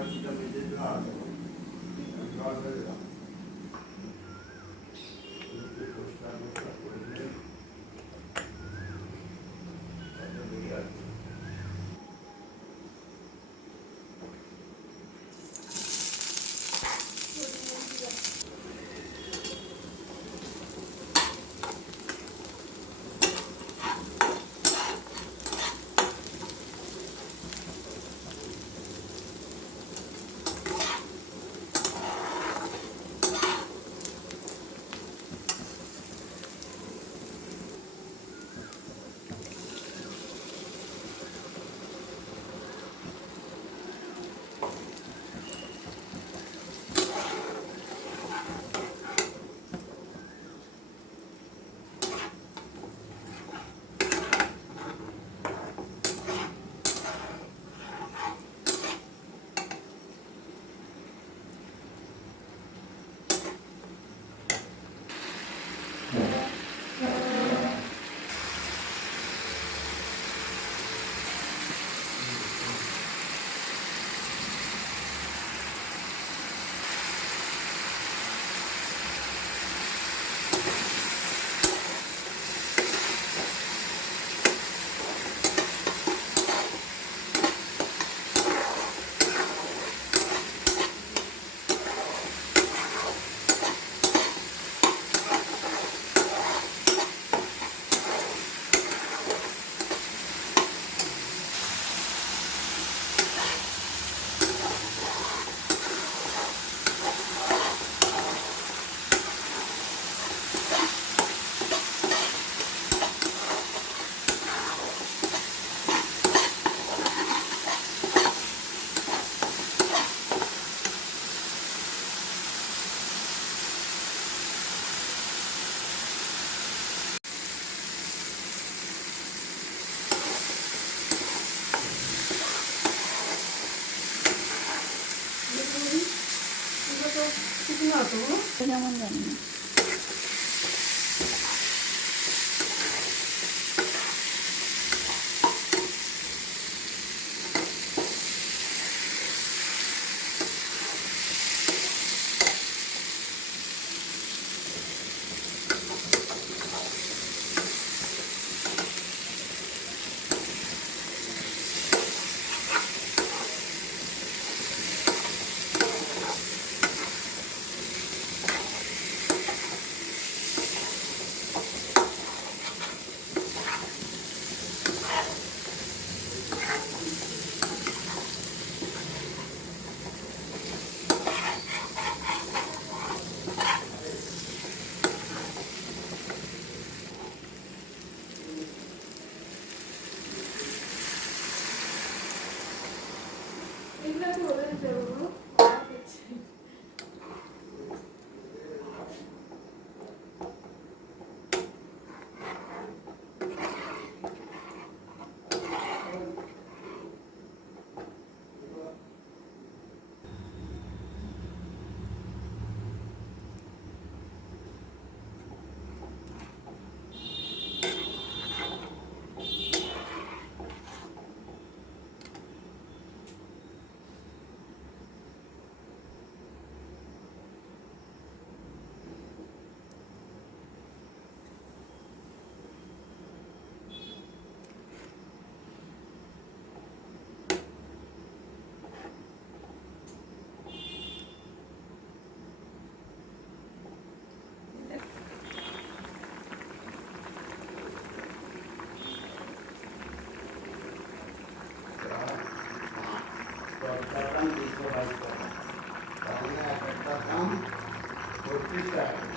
praticamente drago, è un drago 시그마도 해양은 됩니다. Cái quần. দেবো Perkataan di sekolah sekolah. Karena perkataan berpisah.